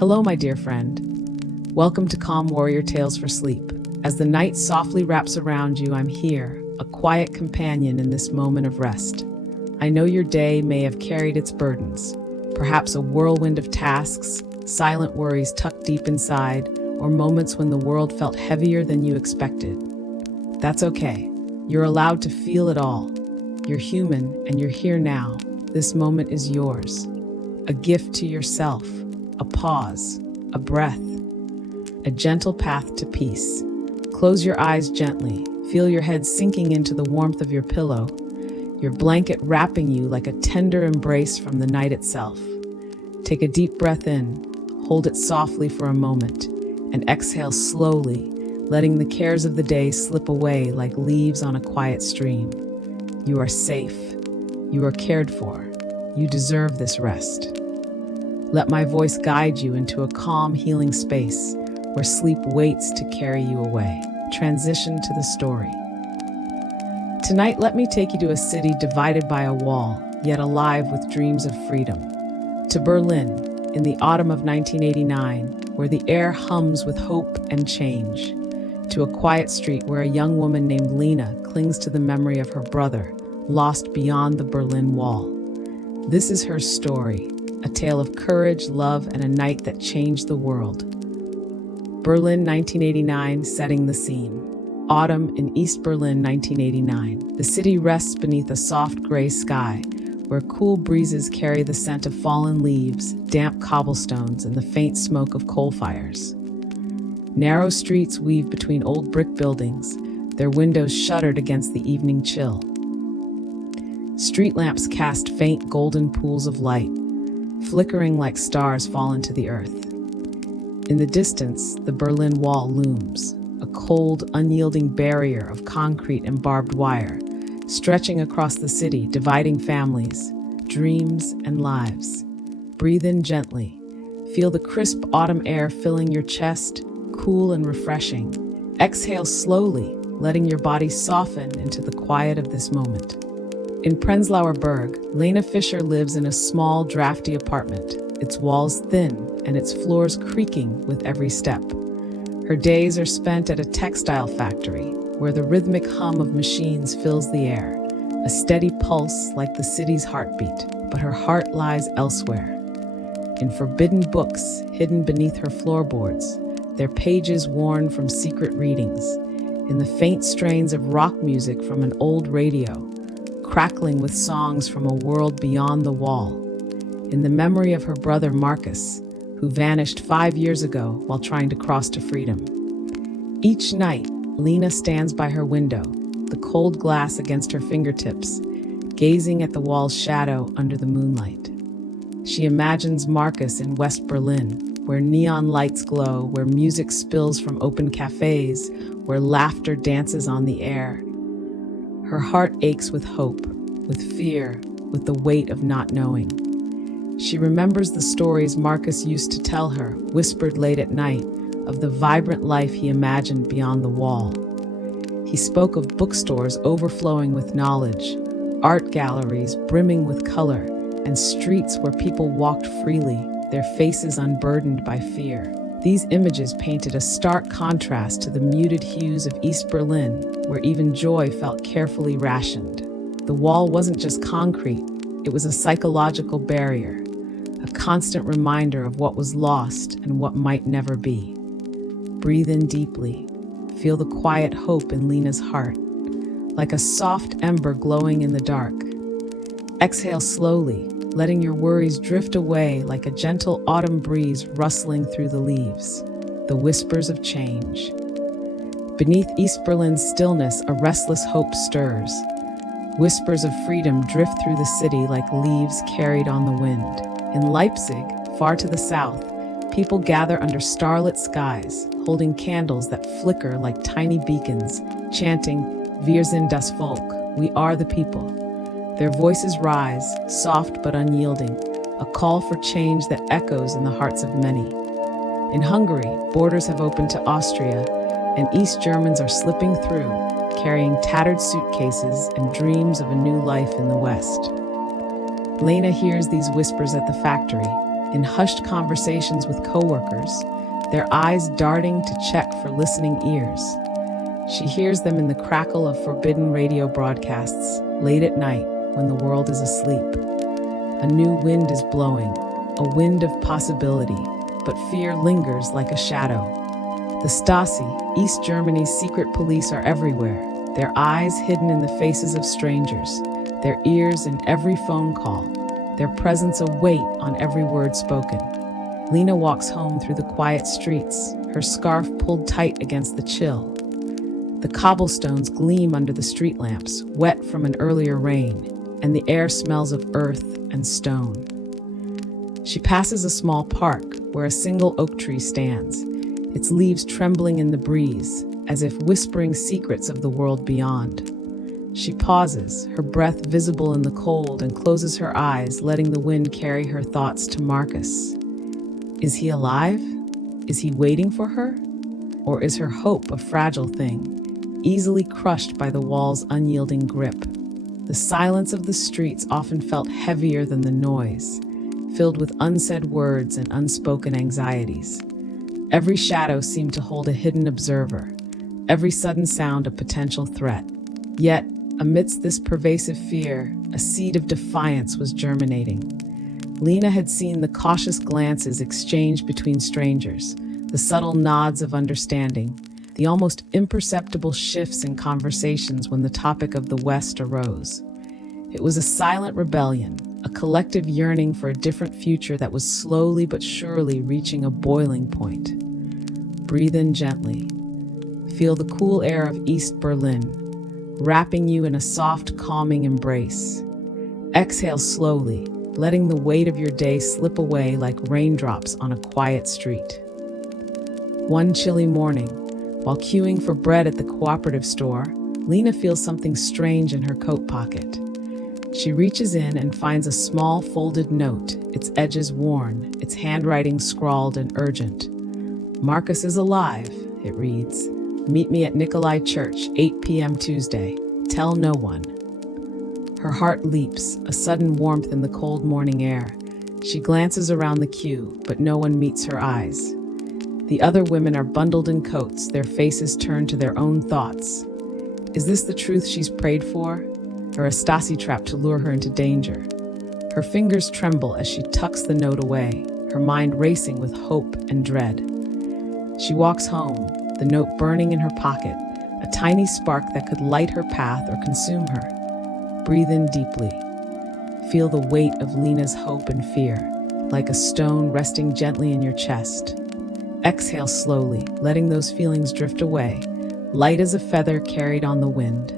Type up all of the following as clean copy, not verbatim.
Hello, my dear friend. Welcome to Calm Warrior Tales for Sleep. As the night softly wraps around you, I'm here, a quiet companion in this moment of rest. I know your day may have carried its burdens, perhaps a whirlwind of tasks, silent worries tucked deep inside, or moments when the world felt heavier than you expected. That's okay. You're allowed to feel it all. You're human, and you're here now. This moment is yours. A gift to yourself, a pause, a breath, a gentle path to peace. Close your eyes gently. Feel your head sinking into the warmth of your pillow, your blanket wrapping you like a tender embrace from the night itself. Take a deep breath in, hold it softly for a moment, and exhale slowly, letting the cares of the day slip away like leaves on a quiet stream. You are safe. You are cared for. You deserve this rest. Let my voice guide you into a calm, healing space where sleep waits to carry you away. Transition to the story. Tonight, let me take you to a city divided by a wall, yet alive with dreams of freedom. To Berlin, in the autumn of 1989, where the air hums with hope and change. To a quiet street where a young woman named Lena clings to the memory of her brother, lost beyond the Berlin Wall. This is her story, a tale of courage, love, and a night that changed the world. Berlin, 1989, setting the scene. Autumn in East Berlin, 1989. The city rests beneath a soft gray sky, where cool breezes carry the scent of fallen leaves, damp cobblestones, and the faint smoke of coal fires. Narrow streets weave between old brick buildings, their windows shuttered against the evening chill. Street lamps cast faint golden pools of light, flickering like stars fallen to the earth. In the distance, the Berlin Wall looms, a cold, unyielding barrier of concrete and barbed wire, stretching across the city, dividing families, dreams, and lives. Breathe in gently. Feel the crisp autumn air filling your chest, cool and refreshing. Exhale slowly, letting your body soften into the quiet of this moment. In Prenzlauer Berg, Lena Fischer lives in a small, drafty apartment, its walls thin and its floors creaking with every step. Her days are spent at a textile factory, where the rhythmic hum of machines fills the air, a steady pulse like the city's heartbeat, but her heart lies elsewhere. In forbidden books hidden beneath her floorboards, their pages worn from secret readings, in the faint strains of rock music from an old radio, crackling with songs from a world beyond the wall, in the memory of her brother Marcus, who vanished 5 years ago while trying to cross to freedom. Each night, Lena stands by her window, the cold glass against her fingertips, gazing at the wall's shadow under the moonlight. She imagines Marcus in West Berlin, where neon lights glow, where music spills from open cafes, where laughter dances on the air. Her heart aches with hope, with fear, with the weight of not knowing. She remembers the stories Marcus used to tell her, whispered late at night, of the vibrant life he imagined beyond the wall. He spoke of bookstores overflowing with knowledge, art galleries brimming with color, and streets where people walked freely, their faces unburdened by fear. These images painted a stark contrast to the muted hues of East Berlin, where even joy felt carefully rationed. The wall wasn't just concrete, it was a psychological barrier, a constant reminder of what was lost and what might never be. Breathe in deeply. Feel the quiet hope in Lena's heart, like a soft ember glowing in the dark. Exhale slowly, letting your worries drift away like a gentle autumn breeze rustling through the leaves. The whispers of change. Beneath East Berlin's stillness, a restless hope stirs. Whispers of freedom drift through the city like leaves carried on the wind. In Leipzig, far to the south, people gather under starlit skies, holding candles that flicker like tiny beacons, chanting, "Wir sind das Volk," we are the people. Their voices rise, soft but unyielding, a call for change that echoes in the hearts of many. In Hungary, borders have opened to Austria, and East Germans are slipping through, carrying tattered suitcases and dreams of a new life in the West. Lena hears these whispers at the factory, in hushed conversations with coworkers, their eyes darting to check for listening ears. She hears them in the crackle of forbidden radio broadcasts late at night when the world is asleep. A new wind is blowing, a wind of possibility, but fear lingers like a shadow. The Stasi, East Germany's secret police, are everywhere, their eyes hidden in the faces of strangers, their ears in every phone call, their presence a weight on every word spoken. Lena walks home through the quiet streets, her scarf pulled tight against the chill. The cobblestones gleam under the street lamps, wet from an earlier rain, and the air smells of earth and stone. She passes a small park where a single oak tree stands, its leaves trembling in the breeze, as if whispering secrets of the world beyond. She pauses, her breath visible in the cold, and closes her eyes, letting the wind carry her thoughts to Marcus. Is he alive? Is he waiting for her? Or is her hope a fragile thing, easily crushed by the wall's unyielding grip? The silence of the streets often felt heavier than the noise, filled with unsaid words and unspoken anxieties. Every shadow seemed to hold a hidden observer, every sudden sound a potential threat. Yet, amidst this pervasive fear, a seed of defiance was germinating. Lena had seen the cautious glances exchanged between strangers, the subtle nods of understanding, the almost imperceptible shifts in conversations when the topic of the West arose. It was a silent rebellion, a collective yearning for a different future that was slowly but surely reaching a boiling point. Breathe in gently. Feel the cool air of East Berlin, wrapping you in a soft, calming embrace. Exhale slowly, letting the weight of your day slip away like raindrops on a quiet street. One chilly morning, while queuing for bread at the cooperative store, Lena feels something strange in her coat pocket. She reaches in and finds a small folded note, its edges worn, its handwriting scrawled and urgent. "Marcus is alive," it reads. "Meet me at Nikolai Church, 8 p.m. Tuesday. Tell no one." Her heart leaps, a sudden warmth in the cold morning air. She glances around the queue, but no one meets her eyes. The other women are bundled in coats, their faces turned to their own thoughts. Is this the truth she's prayed for? Or a Stasi trap to lure her into danger? Her fingers tremble as she tucks the note away, her mind racing with hope and dread. She walks home, the note burning in her pocket, a tiny spark that could light her path or consume her. Breathe in deeply. Feel the weight of Lena's hope and fear, like a stone resting gently in your chest. Exhale slowly, letting those feelings drift away, light as a feather carried on the wind.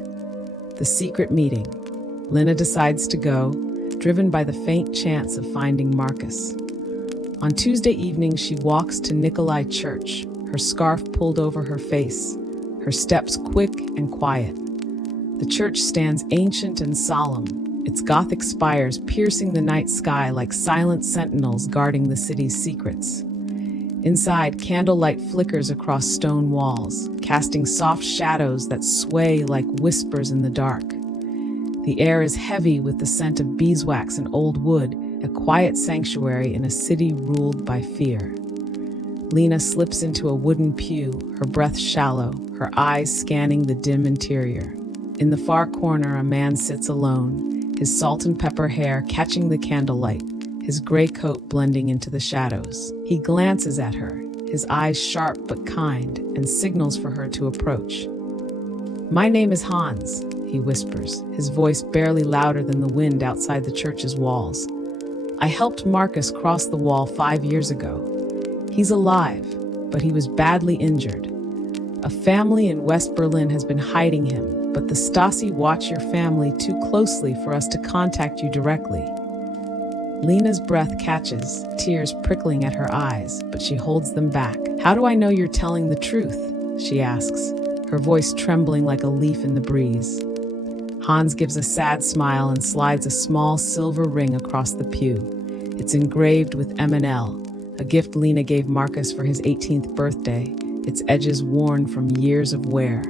The secret meeting. Lena decides to go, driven by the faint chance of finding Marcus. On Tuesday evening, she walks to Nikolai Church, her scarf pulled over her face, her steps quick and quiet. The church stands ancient and solemn, its Gothic spires piercing the night sky like silent sentinels guarding the city's secrets. Inside, candlelight flickers across stone walls, casting soft shadows that sway like whispers in the dark. The air is heavy with the scent of beeswax and old wood, a quiet sanctuary in a city ruled by fear. Lena slips into a wooden pew, her breath shallow, her eyes scanning the dim interior. In the far corner, a man sits alone, his salt and pepper hair catching the candlelight, his gray coat blending into the shadows. He glances at her, his eyes sharp but kind, and signals for her to approach. "My name is Hans," he whispers, his voice barely louder than the wind outside the church's walls. "I helped Marcus cross the wall 5 years ago. He's alive, but he was badly injured. A family in West Berlin has been hiding him, but the Stasi watch your family too closely for us to contact you directly." Lena's breath catches, tears prickling at her eyes, but she holds them back. "How do I know you're telling the truth?" she asks, her voice trembling like a leaf in the breeze. Hans gives a sad smile and slides a small silver ring across the pew. It's engraved with M&L, a gift Lena gave Marcus for his 18th birthday, its edges worn from years of wear.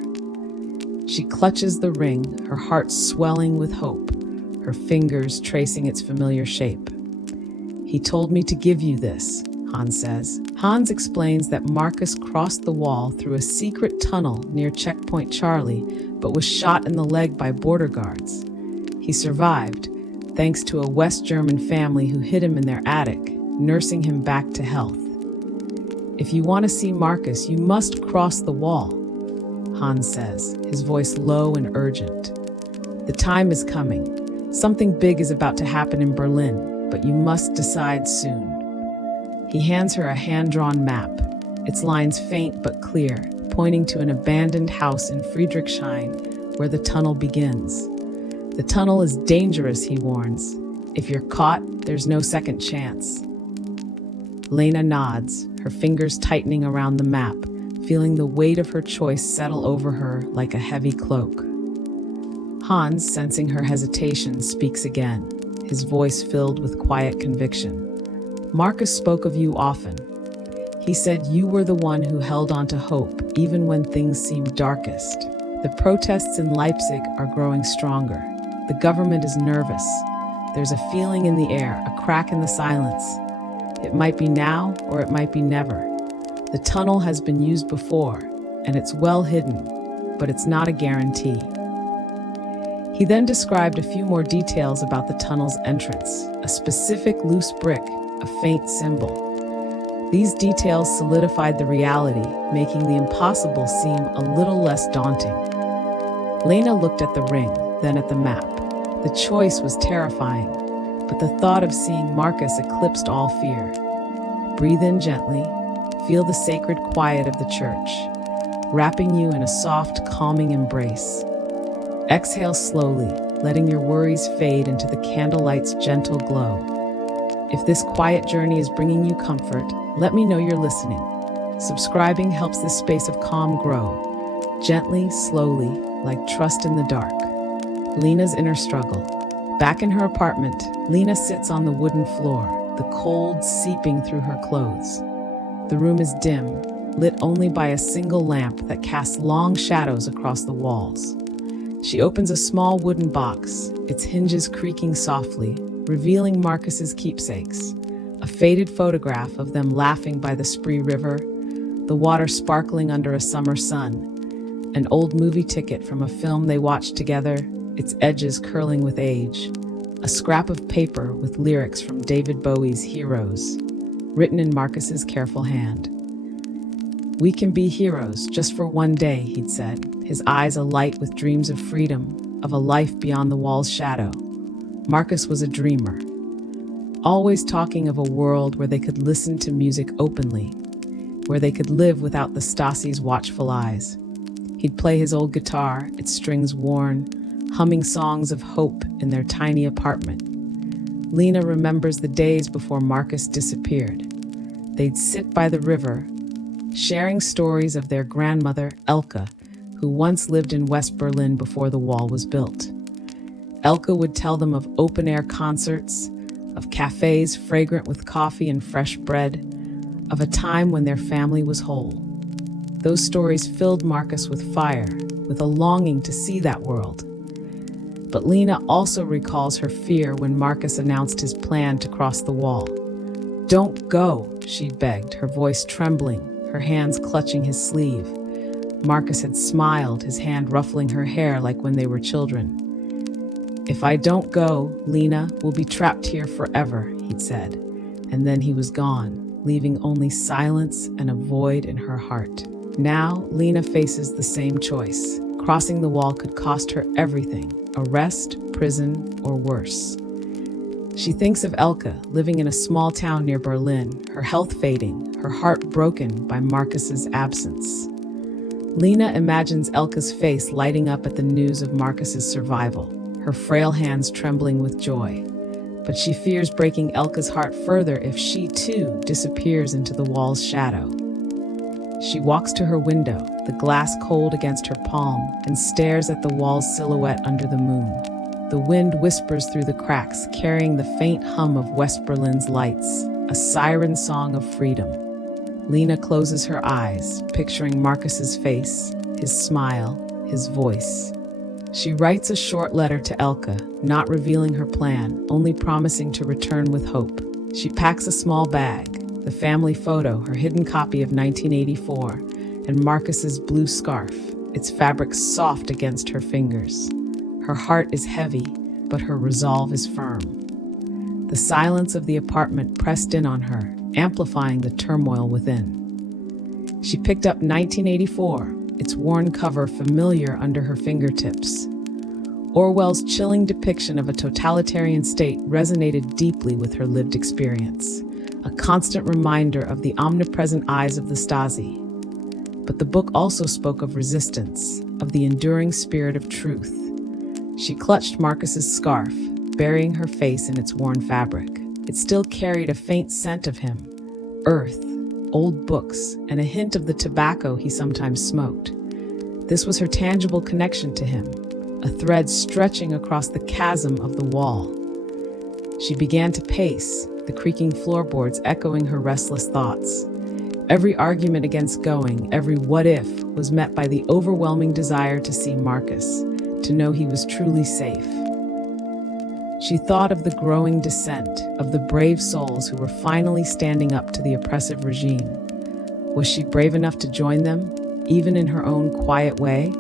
She clutches the ring, her heart swelling with hope, her fingers tracing its familiar shape. He told me to give you this, Hans says. Hans explains that Marcus crossed the wall through a secret tunnel near Checkpoint Charlie, but was shot in the leg by border guards. He survived, thanks to a West German family who hid him in their attic, nursing him back to health. If you want to see Marcus, you must cross the wall, Hans says, his voice low and urgent. The time is coming. Something big is about to happen in Berlin, but you must decide soon. He hands her a hand-drawn map, its lines faint but clear, pointing to an abandoned house in Friedrichshain where the tunnel begins. The tunnel is dangerous, he warns. If you're caught, there's no second chance. Lena nods, her fingers tightening around the map, feeling the weight of her choice settle over her like a heavy cloak. Hans, sensing her hesitation, speaks again, his voice filled with quiet conviction. Marcus spoke of you often. He said you were the one who held on to hope, even when things seemed darkest. The protests in Leipzig are growing stronger. The government is nervous. There's a feeling in the air, a crack in the silence. It might be now, or it might be never. The tunnel has been used before, and it's well hidden, but it's not a guarantee. He then described a few more details about the tunnel's entrance, a specific loose brick, a faint symbol. These details solidified the reality, making the impossible seem a little less daunting. Lena looked at the ring, then at the map. The choice was terrifying, but the thought of seeing Marcus eclipsed all fear. Breathe in gently, feel the sacred quiet of the church, wrapping you in a soft, calming embrace. Exhale slowly, letting your worries fade into the candlelight's gentle glow. If this quiet journey is bringing you comfort, let me know you're listening. Subscribing helps this space of calm grow, gently, slowly, like trust in the dark. Lena's inner struggle. Back in her apartment, Lena sits on the wooden floor, the cold seeping through her clothes. The room is dim, lit only by a single lamp that casts long shadows across the walls. She opens a small wooden box, its hinges creaking softly, revealing Marcus's keepsakes. A faded photograph of them laughing by the Spree River, the water sparkling under a summer sun. An old movie ticket from a film they watched together, its edges curling with age. A scrap of paper with lyrics from David Bowie's Heroes, written in Marcus's careful hand. We can be heroes just for one day, he'd said, his eyes alight with dreams of freedom, of a life beyond the wall's shadow. Marcus was a dreamer, always talking of a world where they could listen to music openly, where they could live without the Stasi's watchful eyes. He'd play his old guitar, its strings worn, humming songs of hope in their tiny apartment. Lena remembers the days before Marcus disappeared. They'd sit by the river, sharing stories of their grandmother, Elke, who once lived in West Berlin before the wall was built. Elke would tell them of open-air concerts, of cafes fragrant with coffee and fresh bread, of a time when their family was whole. Those stories filled Marcus with fire, with a longing to see that world. But Lena also recalls her fear when Marcus announced his plan to cross the wall. "Don't go," she begged, her voice trembling, her hands clutching his sleeve. Marcus had smiled, his hand ruffling her hair like when they were children. "If I don't go, Lena will be trapped here forever," he'd said. And then he was gone, leaving only silence and a void in her heart. Now, Lena faces the same choice. Crossing the wall could cost her everything: arrest, prison, or worse. She thinks of Elke, living in a small town near Berlin, her health fading, her heart broken by Marcus's absence. Lena imagines Elke's face lighting up at the news of Marcus's survival, her frail hands trembling with joy. But she fears breaking Elke's heart further if she, too, disappears into the wall's shadow. She walks to her window, the glass cold against her palm, and stares at the wall's silhouette under the moon. The wind whispers through the cracks, carrying the faint hum of West Berlin's lights, a siren song of freedom. Lena closes her eyes, picturing Marcus's face, his smile, his voice. She writes a short letter to Elke, not revealing her plan, only promising to return with hope. She packs a small bag, the family photo, her hidden copy of 1984, and Marcus's blue scarf, its fabric soft against her fingers. Her heart is heavy, but her resolve is firm. The silence of the apartment pressed in on her, amplifying the turmoil within. She picked up 1984, its worn cover familiar under her fingertips. Orwell's chilling depiction of a totalitarian state resonated deeply with her lived experience, a constant reminder of the omnipresent eyes of the Stasi. But the book also spoke of resistance, of the enduring spirit of truth. She clutched Marcus's scarf, burying her face in its worn fabric. It still carried a faint scent of him, earth, old books, and a hint of the tobacco he sometimes smoked. This was her tangible connection to him, a thread stretching across the chasm of the wall. She began to pace, the creaking floorboards echoing her restless thoughts. Every argument against going, every what if, was met by the overwhelming desire to see Marcus, to know he was truly safe. She thought of the growing dissent, of the brave souls who were finally standing up to the oppressive regime. Was she brave enough to join them, even in her own quiet way?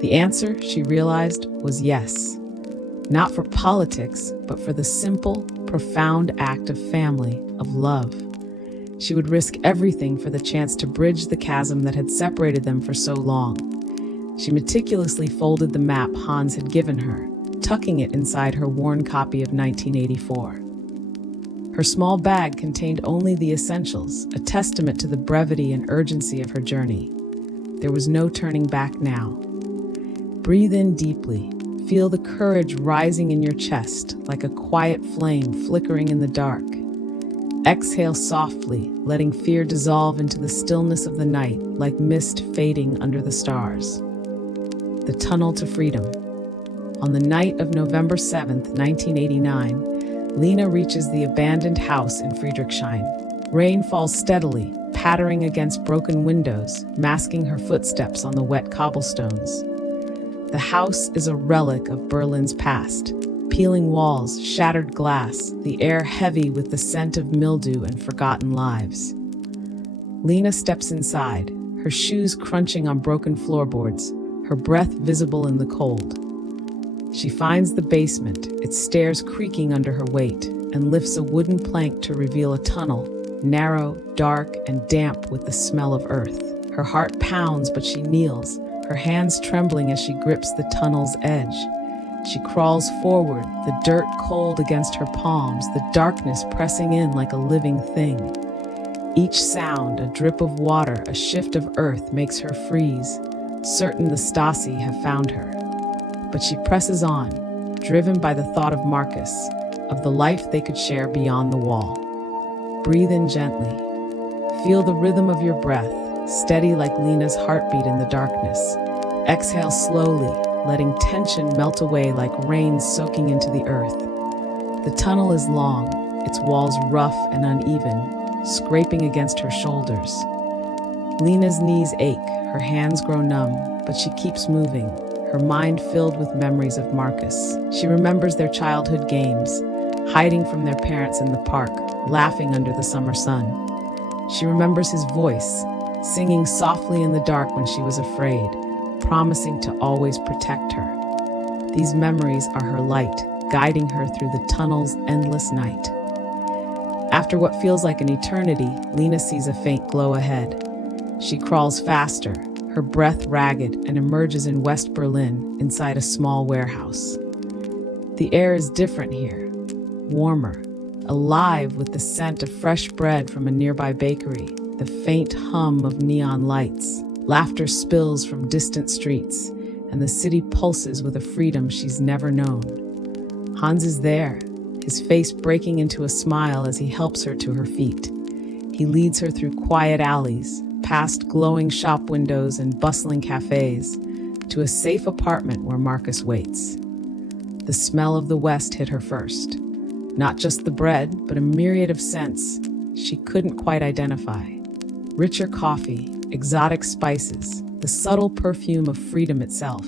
The answer, she realized, was yes. Not for politics, but for the simple, profound act of family, of love. She would risk everything for the chance to bridge the chasm that had separated them for so long. She meticulously folded the map Hans had given her, tucking it inside her worn copy of 1984. Her small bag contained only the essentials, a testament to the brevity and urgency of her journey. There was no turning back now. Breathe in deeply. Feel the courage rising in your chest, like a quiet flame flickering in the dark. Exhale softly, letting fear dissolve into the stillness of the night, like mist fading under the stars. The tunnel to freedom. On the night of November 7th, 1989, Lena reaches the abandoned house in Friedrichshain. Rain falls steadily, pattering against broken windows, masking her footsteps on the wet cobblestones. The house is a relic of Berlin's past. Peeling walls, shattered glass, the air heavy with the scent of mildew and forgotten lives. Lena steps inside, her shoes crunching on broken floorboards, her breath visible in the cold. She finds the basement, its stairs creaking under her weight, and lifts a wooden plank to reveal a tunnel, narrow, dark, and damp with the smell of earth. Her heart pounds, but she kneels, her hands trembling as she grips the tunnel's edge. She crawls forward, the dirt cold against her palms, the darkness pressing in like a living thing. Each sound, a drip of water, a shift of earth, makes her freeze, certain the Stasi have found her. But she presses on, driven by the thought of Marcus, of the life they could share beyond the wall. Breathe in gently. Feel the rhythm of your breath, steady like Lena's heartbeat in the darkness. Exhale slowly, letting tension melt away like rain soaking into the earth. The tunnel is long, its walls rough and uneven, scraping against her shoulders. Lena's knees ache, her hands grow numb, but she keeps moving, her mind filled with memories of Marcus. She remembers their childhood games, hiding from their parents in the park, laughing under the summer sun. She remembers his voice, singing softly in the dark when she was afraid, promising to always protect her. These memories are her light, guiding her through the tunnel's endless night. After what feels like an eternity, Lena sees a faint glow ahead. She crawls faster, her breath ragged, and emerges in West Berlin, inside a small warehouse. The air is different here, warmer, alive with the scent of fresh bread from a nearby bakery, the faint hum of neon lights. Laughter spills from distant streets, and the city pulses with a freedom she's never known. Hans is there, his face breaking into a smile as he helps her to her feet. He leads her through quiet alleys, past glowing shop windows and bustling cafes, to a safe apartment where Marcus waits. The smell of the West hit her first. Not just the bread, but a myriad of scents she couldn't quite identify. Richer coffee, exotic spices, the subtle perfume of freedom itself.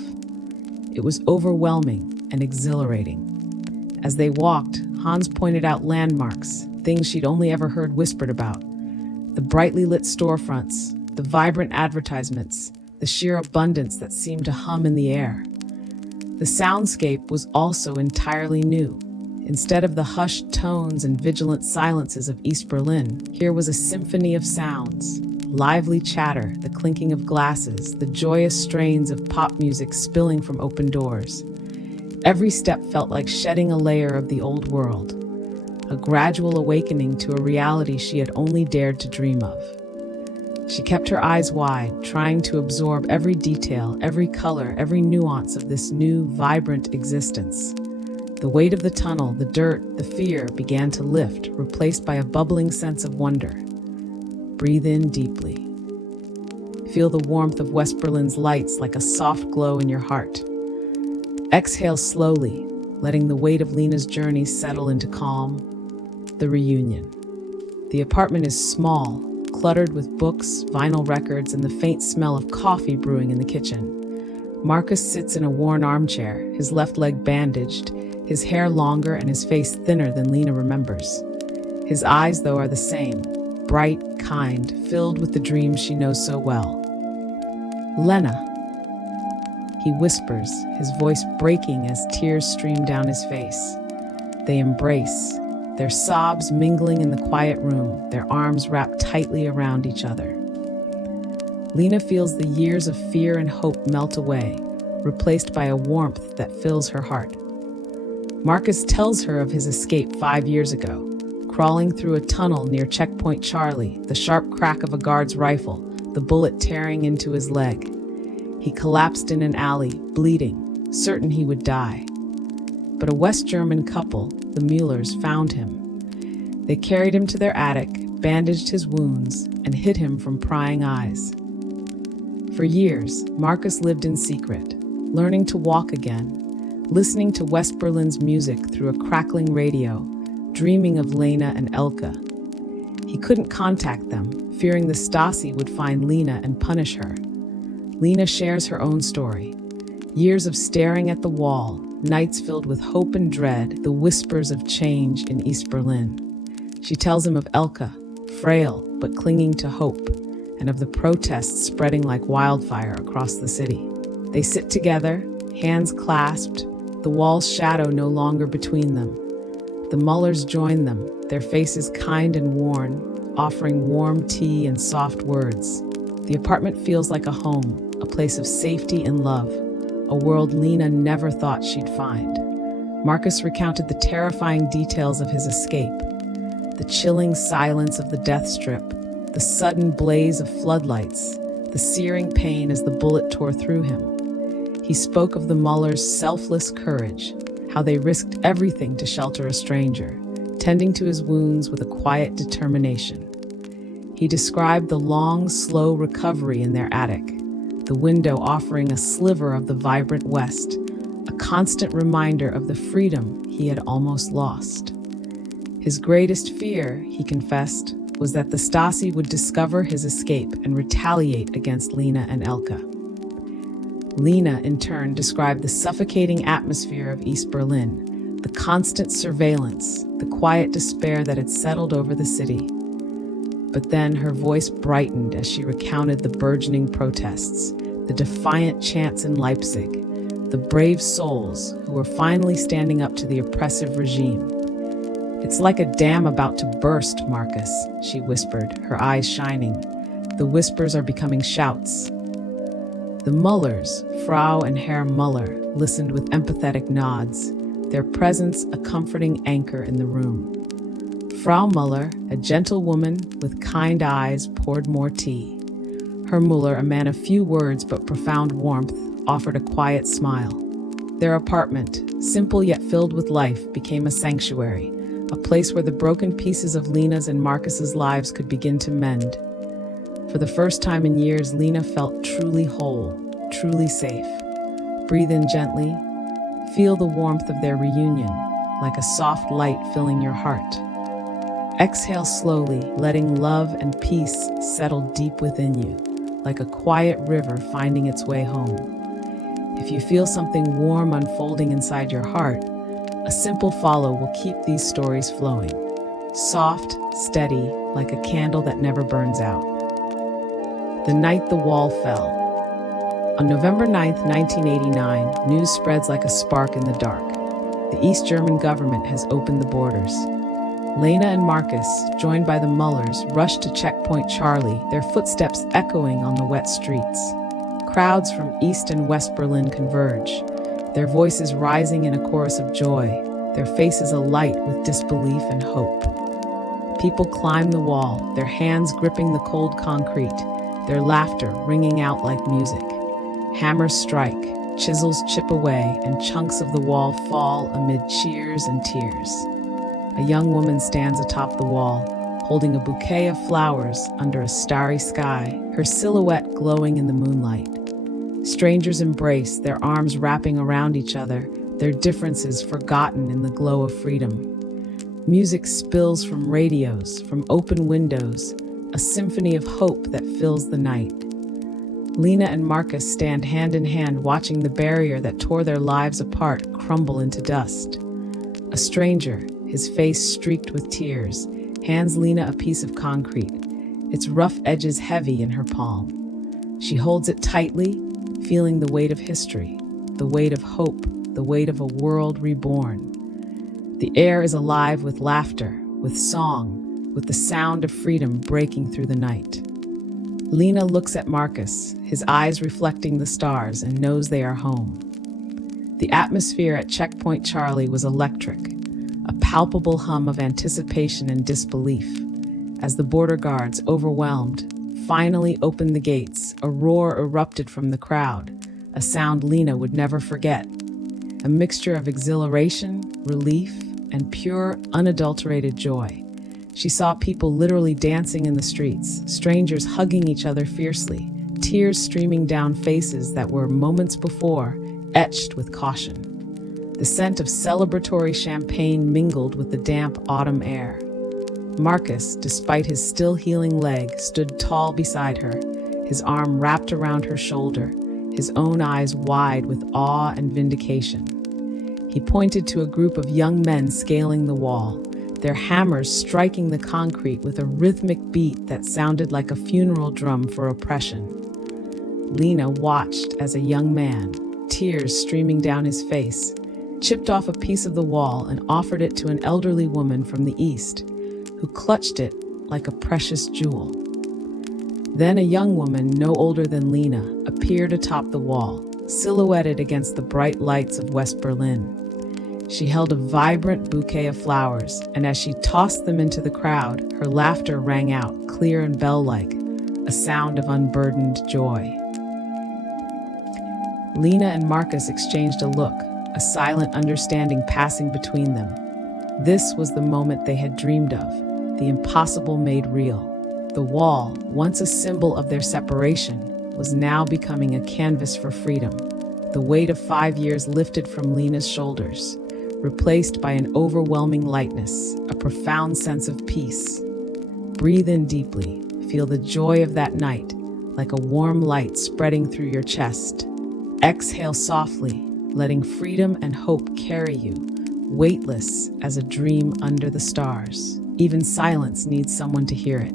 It was overwhelming and exhilarating. As they walked, Hans pointed out landmarks, things she'd only ever heard whispered about. The brightly lit storefronts, the vibrant advertisements, the sheer abundance that seemed to hum in the air. The soundscape was also entirely new. Instead of the hushed tones and vigilant silences of East Berlin, here was a symphony of sounds. Lively chatter, the clinking of glasses, the joyous strains of pop music spilling from open doors. Every step felt like shedding a layer of the old world, a gradual awakening to a reality she had only dared to dream of. She kept her eyes wide, trying to absorb every detail, every color, every nuance of this new, vibrant existence. The weight of the tunnel, the dirt, the fear began to lift, replaced by a bubbling sense of wonder. Breathe in deeply. Feel the warmth of West Berlin's lights like a soft glow in your heart. Exhale slowly, letting the weight of Lena's journey settle into calm. The reunion. The apartment is small, cluttered with books, vinyl records, and the faint smell of coffee brewing in the kitchen. Marcus sits in a worn armchair, his left leg bandaged, his hair longer and his face thinner than Lena remembers. His eyes, though, are the same, bright, kind, filled with the dreams she knows so well. Lena, he whispers, his voice breaking as tears stream down his face. They embrace, their sobs mingling in the quiet room, their arms wrapped tightly around each other. Lena feels the years of fear and hope melt away, replaced by a warmth that fills her heart. Marcus tells her of his escape 5 years ago, crawling through a tunnel near Checkpoint Charlie, the sharp crack of a guard's rifle, the bullet tearing into his leg. He collapsed in an alley, bleeding, certain he would die. But a West German couple, the Müllers, found him. They carried him to their attic, bandaged his wounds, and hid him from prying eyes. For years, Marcus lived in secret, learning to walk again, listening to West Berlin's music through a crackling radio, dreaming of Lena and Elke. He couldn't contact them, fearing the Stasi would find Lena and punish her. Lena shares her own story. Years of staring at the wall, nights filled with hope and dread, the whispers of change in East Berlin. She tells him of Elke, frail but clinging to hope, and of the protests spreading like wildfire across the city. They sit together, hands clasped, the wall's shadow no longer between them. The Müllers join them, their faces kind and worn, offering warm tea and soft words. The apartment feels like a home, a place of safety and love, a world Lena never thought she'd find. Marcus recounted the terrifying details of his escape, the chilling silence of the death strip, the sudden blaze of floodlights, the searing pain as the bullet tore through him. He spoke of the Müllers' selfless courage, how they risked everything to shelter a stranger, tending to his wounds with a quiet determination. He described the long, slow recovery in their attic, the window offering a sliver of the vibrant West, a constant reminder of the freedom he had almost lost. His greatest fear, he confessed, was that the Stasi would discover his escape and retaliate against Lena and Elke. Lena, in turn, described the suffocating atmosphere of East Berlin, the constant surveillance, the quiet despair that had settled over the city. But then her voice brightened as she recounted the burgeoning protests, the defiant chants in Leipzig, the brave souls who were finally standing up to the oppressive regime. "It's like a dam about to burst, Marcus," she whispered, her eyes shining. The whispers are becoming shouts. The Müllers, Frau and Herr Müller, listened with empathetic nods, their presence a comforting anchor in the room. Frau Müller, a gentle woman with kind eyes, poured more tea. Herr Müller, a man of few words but profound warmth, offered a quiet smile. Their apartment, simple yet filled with life, became a sanctuary, a place where the broken pieces of Lena's and Marcus's lives could begin to mend. For the first time in years, Lena felt truly whole, truly safe. Breathe in gently. Feel the warmth of their reunion, like a soft light filling your heart. Exhale slowly, letting love and peace settle deep within you, like a quiet river finding its way home. If you feel something warm unfolding inside your heart, a simple follow will keep these stories flowing. soft, steady, like a candle that never burns out. The night the wall fell. On November 9th, 1989, news spreads like a spark in the dark. The East German government has opened the borders. Lena and Marcus, joined by the Mullers, rush to Checkpoint Charlie, their footsteps echoing on the wet streets. Crowds from East and West Berlin converge, their voices rising in a chorus of joy, their faces alight with disbelief and hope. People climb the wall, their hands gripping the cold concrete, their laughter ringing out like music. Hammers strike, chisels chip away, and chunks of the wall fall amid cheers and tears. A young woman stands atop the wall, holding a bouquet of flowers under a starry sky, her silhouette glowing in the moonlight. Strangers embrace, their arms wrapping around each other, their differences forgotten in the glow of freedom. Music spills from radios, from open windows, a symphony of hope that fills the night. Lena and Marcus stand hand in hand, watching the barrier that tore their lives apart crumble into dust. A stranger, his face streaked with tears, hands Lena a piece of concrete, its rough edges heavy in her palm. She holds it tightly, feeling the weight of history, the weight of hope, the weight of a world reborn. The air is alive with laughter, with song, with the sound of freedom breaking through the night. Lena looks at Marcus, his eyes reflecting the stars, and knows they are home. The atmosphere at Checkpoint Charlie was electric, a palpable hum of anticipation and disbelief. As the border guards, overwhelmed, finally opened the gates, a roar erupted from the crowd, a sound Lena would never forget. A mixture of exhilaration, relief, and pure, unadulterated joy. She saw people literally dancing in the streets, strangers hugging each other fiercely, tears streaming down faces that were, moments before, etched with caution. The scent of celebratory champagne mingled with the damp autumn air. Marcus, despite his still healing leg, stood tall beside her, his arm wrapped around her shoulder, his own eyes wide with awe and vindication. He pointed to a group of young men scaling the wall, their hammers striking the concrete with a rhythmic beat that sounded like a funeral drum for oppression. Lena watched as a young man, tears streaming down his face, chipped off a piece of the wall and offered it to an elderly woman from the east, who clutched it like a precious jewel. Then a young woman, no older than Lena, appeared atop the wall, silhouetted against the bright lights of West Berlin. She held a vibrant bouquet of flowers, and as she tossed them into the crowd, her laughter rang out, clear and bell-like, a sound of unburdened joy. Lena and Marcus exchanged a look, a silent understanding passing between them. This was the moment they had dreamed of, the impossible made real. The wall, once a symbol of their separation, was now becoming a canvas for freedom. The weight of 5 years lifted from Lena's shoulders, replaced by an overwhelming lightness, a profound sense of peace. Breathe in deeply, feel the joy of that night, like a warm light spreading through your chest. Exhale softly, letting freedom and hope carry you, weightless as a dream under the stars. Even silence needs someone to hear it.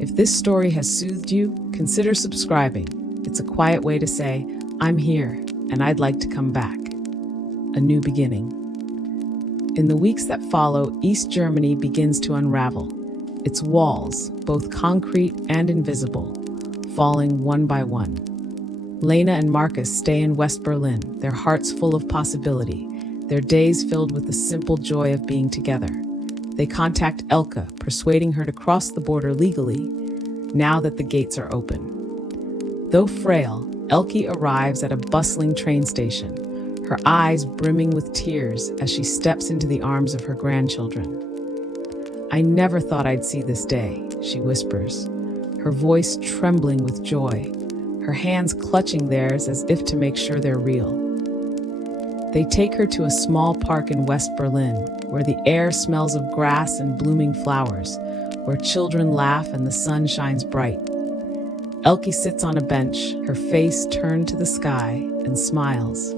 If this story has soothed you, consider subscribing. It's a quiet way to say, I'm here, and I'd like to come back. A new beginning. In the weeks that follow, East Germany begins to unravel, its walls, both concrete and invisible, falling one by one. Lena and Marcus stay in West Berlin, their hearts full of possibility, their days filled with the simple joy of being together. They contact Elke, persuading her to cross the border legally, now that the gates are open. Though frail, Elke arrives at a bustling train station, her eyes brimming with tears as she steps into the arms of her grandchildren. I never thought I'd see this day, she whispers, her voice trembling with joy, her hands clutching theirs as if to make sure they're real. They take her to a small park in West Berlin, where the air smells of grass and blooming flowers, where children laugh and the sun shines bright. Elke sits on a bench, her face turned to the sky, and smiles,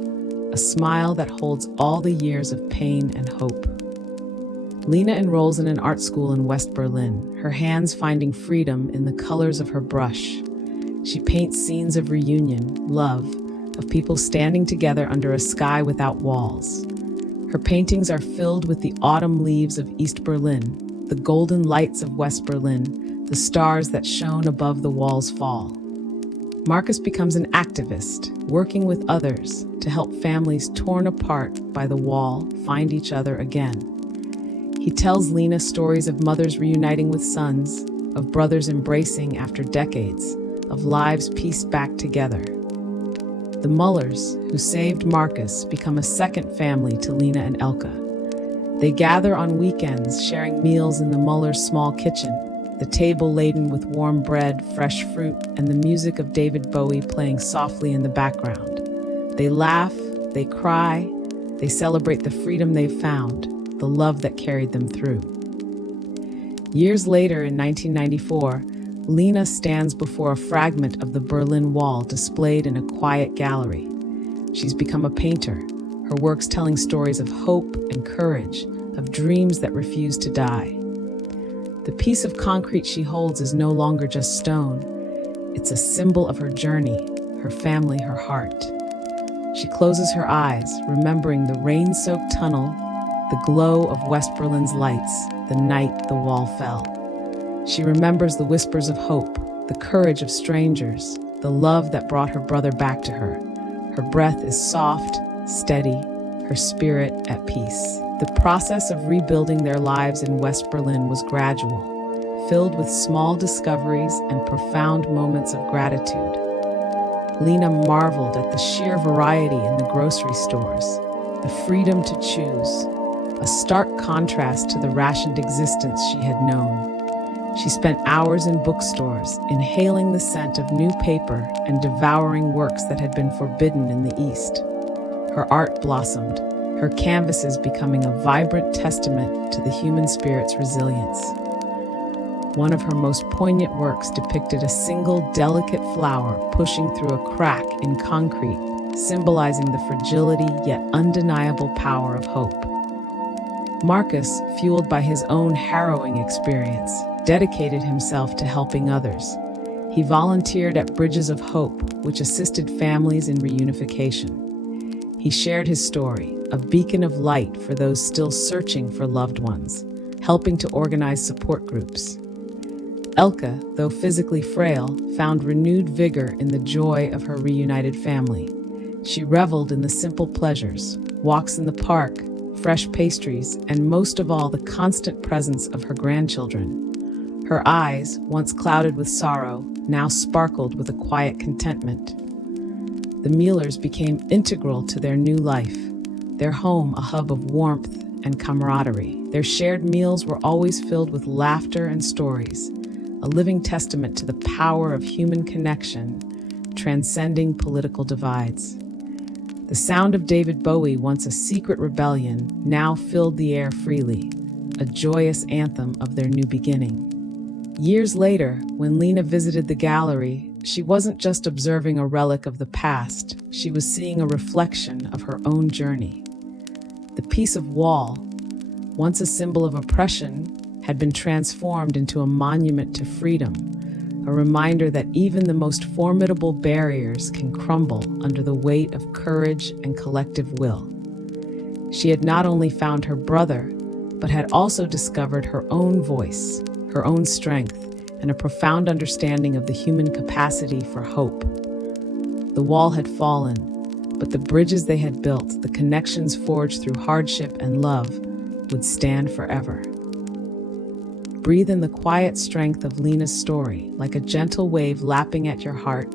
a smile that holds all the years of pain and hope. Lena enrolls in an art school in West Berlin, her hands finding freedom in the colors of her brush. She paints scenes of reunion, love, of people standing together under a sky without walls. Her paintings are filled with the autumn leaves of East Berlin, the golden lights of West Berlin, the stars that shone above the wall's fall. Marcus becomes an activist, working with others to help families torn apart by the wall find each other again. He tells Lena stories of mothers reuniting with sons, of brothers embracing after decades, of lives pieced back together. The Mullers, who saved Marcus, become a second family to Lena and Elke. They gather on weekends, sharing meals in the Mullers' small kitchen, the table laden with warm bread, fresh fruit, and the music of David Bowie playing softly in the background. They laugh, they cry, they celebrate the freedom they've found, the love that carried them through. Years later, in 1994, Lena stands before a fragment of the Berlin Wall displayed in a quiet gallery. She's become a painter, her works telling stories of hope and courage, of dreams that refuse to die. The piece of concrete she holds is no longer just stone. It's a symbol of her journey, her family, her heart. She closes her eyes, remembering the rain-soaked tunnel, the glow of West Berlin's lights, the night the wall fell. She remembers the whispers of hope, the courage of strangers, the love that brought her brother back to her. Her breath is soft, steady, her spirit at peace. The process of rebuilding their lives in West Berlin was gradual, filled with small discoveries and profound moments of gratitude. Lena marveled at the sheer variety in the grocery stores, the freedom to choose, a stark contrast to the rationed existence she had known. She spent hours in bookstores, inhaling the scent of new paper and devouring works that had been forbidden in the East. Her art blossomed, her canvases becoming a vibrant testament to the human spirit's resilience. One of her most poignant works depicted a single delicate flower pushing through a crack in concrete, symbolizing the fragility yet undeniable power of hope. Marcus, fueled by his own harrowing experience, dedicated himself to helping others. He volunteered at Bridges of Hope, which assisted families in reunification. He shared his story, a beacon of light for those still searching for loved ones, helping to organize support groups. Elke, though physically frail, found renewed vigor in the joy of her reunited family. She reveled in the simple pleasures, walks in the park, fresh pastries, and most of all, the constant presence of her grandchildren. Her eyes, once clouded with sorrow, now sparkled with a quiet contentment. The Muellers became integral to their new life, their home a hub of warmth and camaraderie. Their shared meals were always filled with laughter and stories, a living testament to the power of human connection, transcending political divides. The sound of David Bowie, once a secret rebellion, now filled the air freely, a joyous anthem of their new beginning. Years later, when Lena visited the gallery, she wasn't just observing a relic of the past, she was seeing a reflection of her own journey. The piece of wall, once a symbol of oppression, had been transformed into a monument to freedom, a reminder that even the most formidable barriers can crumble under the weight of courage and collective will. She had not only found her brother, but had also discovered her own voice, her own strength, and a profound understanding of the human capacity for hope. The wall had fallen, but the bridges they had built, the connections forged through hardship and love, would stand forever. Breathe in the quiet strength of Lena's story, like a gentle wave lapping at your heart.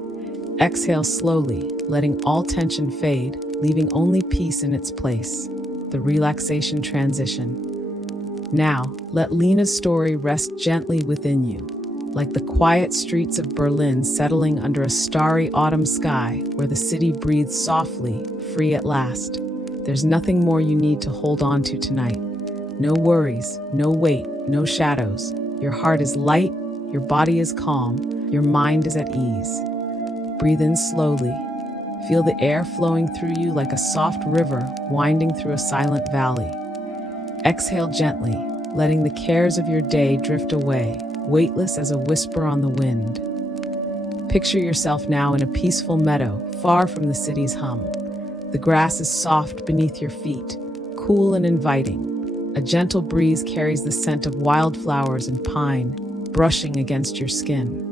Exhale slowly, letting all tension fade, leaving only peace in its place. The relaxation transition. Now, let Lena's story rest gently within you, like the quiet streets of Berlin settling under a starry autumn sky where the city breathes softly, free at last. There's nothing more you need to hold on to tonight. No worries, no weight, no shadows. Your heart is light, your body is calm, your mind is at ease. Breathe in slowly. Feel the air flowing through you like a soft river winding through a silent valley. Exhale gently, letting the cares of your day drift away, weightless as a whisper on the wind. Picture yourself now in a peaceful meadow, far from the city's hum. The grass is soft beneath your feet, cool and inviting. A gentle breeze carries the scent of wildflowers and pine, brushing against your skin.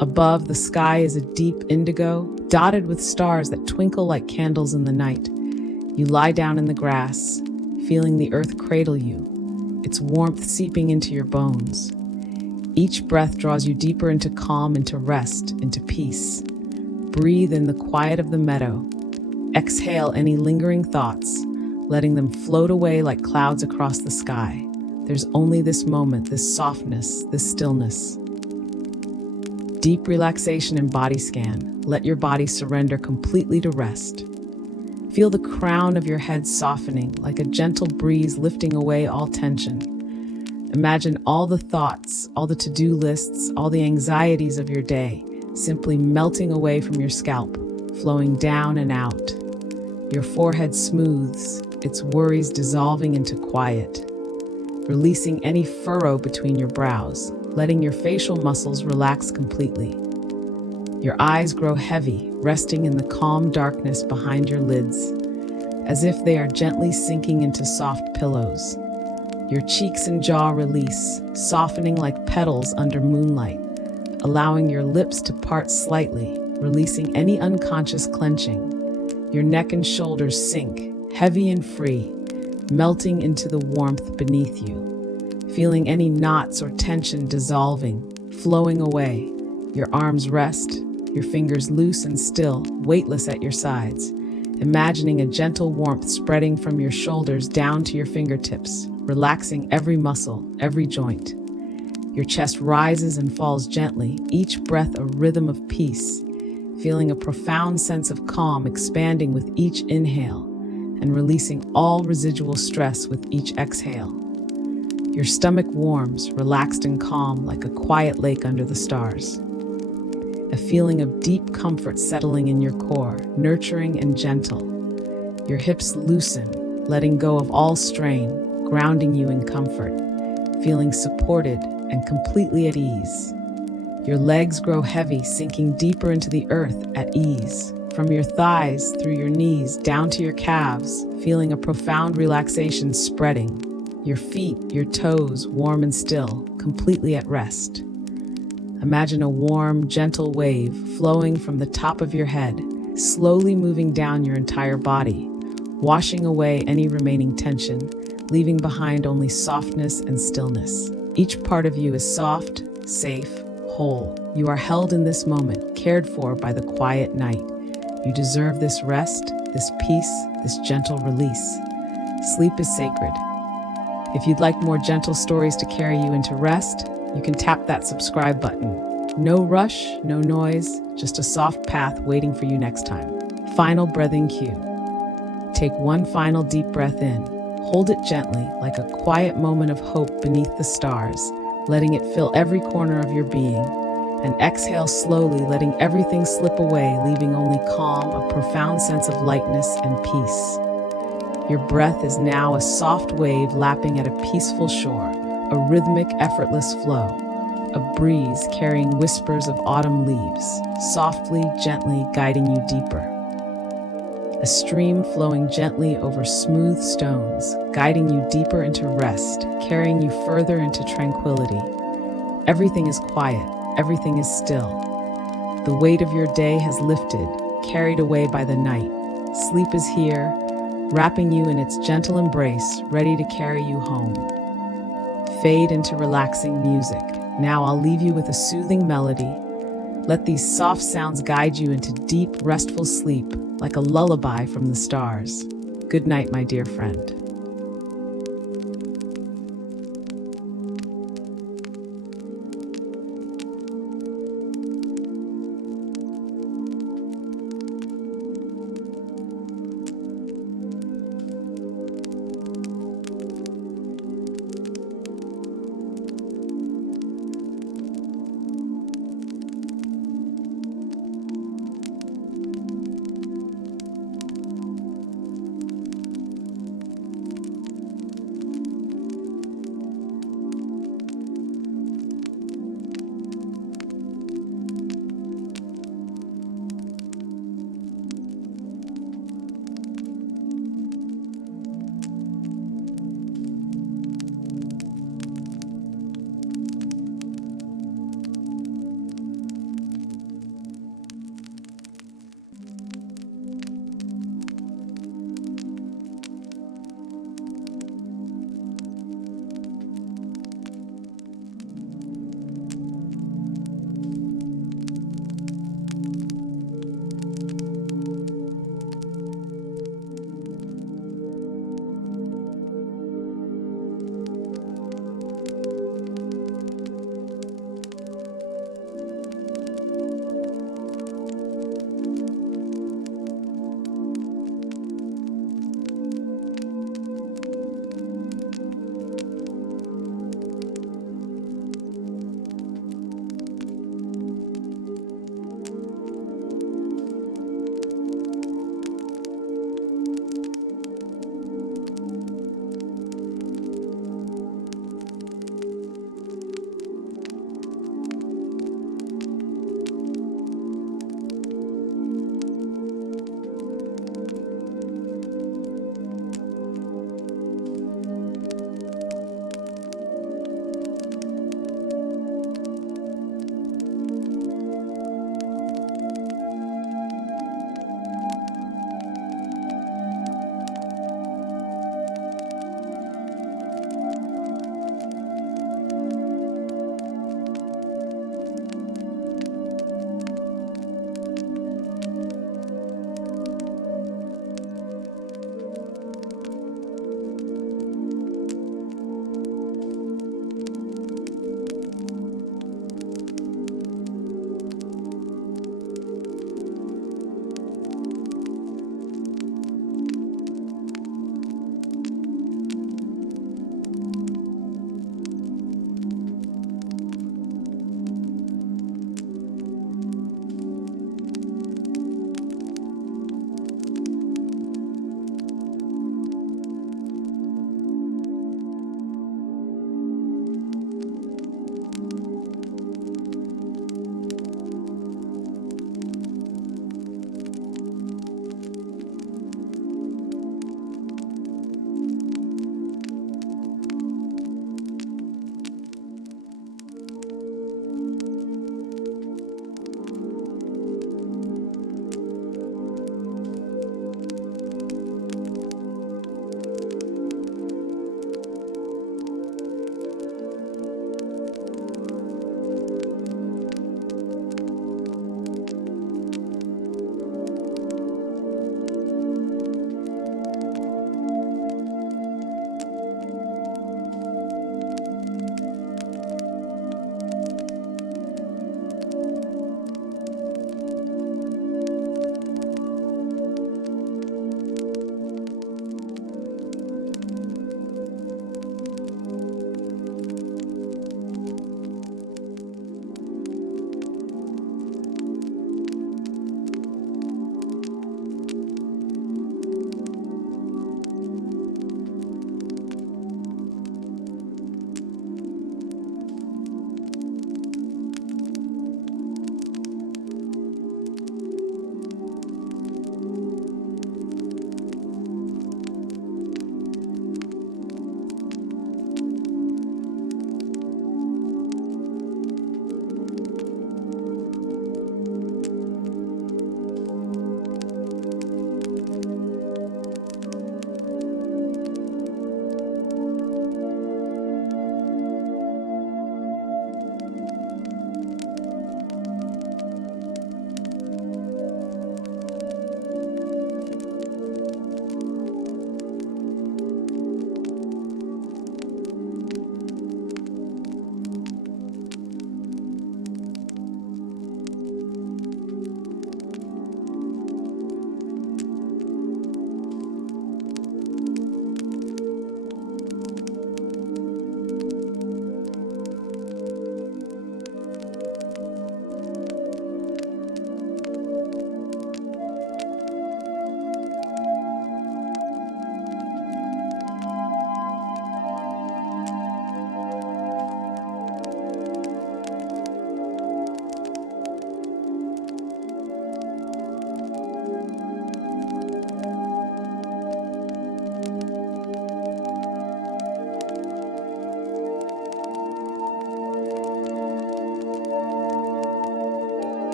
Above, the sky is a deep indigo, dotted with stars that twinkle like candles in the night. You lie down in the grass, feeling the earth cradle you, its warmth seeping into your bones. Each breath draws you deeper into calm, into rest, into peace. Breathe in the quiet of the meadow. Exhale any lingering thoughts, letting them float away like clouds across the sky. There's only this moment, this softness, this stillness. Deep relaxation and body scan. Let your body surrender completely to rest. Feel the crown of your head softening, like a gentle breeze lifting away all tension. Imagine all the thoughts, all the to-do lists, all the anxieties of your day, simply melting away from your scalp, flowing down and out. Your forehead smooths, its worries dissolving into quiet, releasing any furrow between your brows, letting your facial muscles relax completely. Your eyes grow heavy, resting in the calm darkness behind your lids, as if they are gently sinking into soft pillows. Your cheeks and jaw release, softening like petals under moonlight, allowing your lips to part slightly, releasing any unconscious clenching. Your neck and shoulders sink, heavy and free, melting into the warmth beneath you. Feeling any knots or tension dissolving, flowing away. Your arms rest, your fingers loose and still, weightless at your sides. Imagining a gentle warmth spreading from your shoulders down to your fingertips, relaxing every muscle, every joint. Your chest rises and falls gently, each breath a rhythm of peace. Feeling a profound sense of calm expanding with each inhale and releasing all residual stress with each exhale. Your stomach warms, relaxed and calm like a quiet lake under the stars. A feeling of deep comfort settling in your core, nurturing and gentle. Your hips loosen, letting go of all strain, grounding you in comfort, feeling supported and completely at ease. Your legs grow heavy, sinking deeper into the earth at ease. From your thighs, through your knees, down to your calves, feeling a profound relaxation spreading. Your feet, your toes, warm and still, completely at rest. Imagine a warm, gentle wave flowing from the top of your head, slowly moving down your entire body, washing away any remaining tension, leaving behind only softness and stillness. Each part of you is soft, safe, whole. You are held in this moment, cared for by the quiet night. You deserve this rest, this peace, this gentle release. Sleep is sacred. If you'd like more gentle stories to carry you into rest, you can tap that subscribe button. No rush, no noise, just a soft path waiting for you next time. Final breathing cue. Take one final deep breath in. Hold it gently, like a quiet moment of hope beneath the stars, letting it fill every corner of your being. And exhale slowly, letting everything slip away, leaving only calm, a profound sense of lightness and peace. Your breath is now a soft wave lapping at a peaceful shore, a rhythmic, effortless flow, a breeze carrying whispers of autumn leaves, softly, gently guiding you deeper. A stream flowing gently over smooth stones, guiding you deeper into rest, carrying you further into tranquility. Everything is quiet, everything is still. The weight of your day has lifted, carried away by the night. Sleep is here, wrapping you in its gentle embrace, ready to carry you home. Fade into relaxing music. Now I'll leave you with a soothing melody. Let these soft sounds guide you into deep, restful sleep, like a lullaby from the stars. Good night, my dear friend.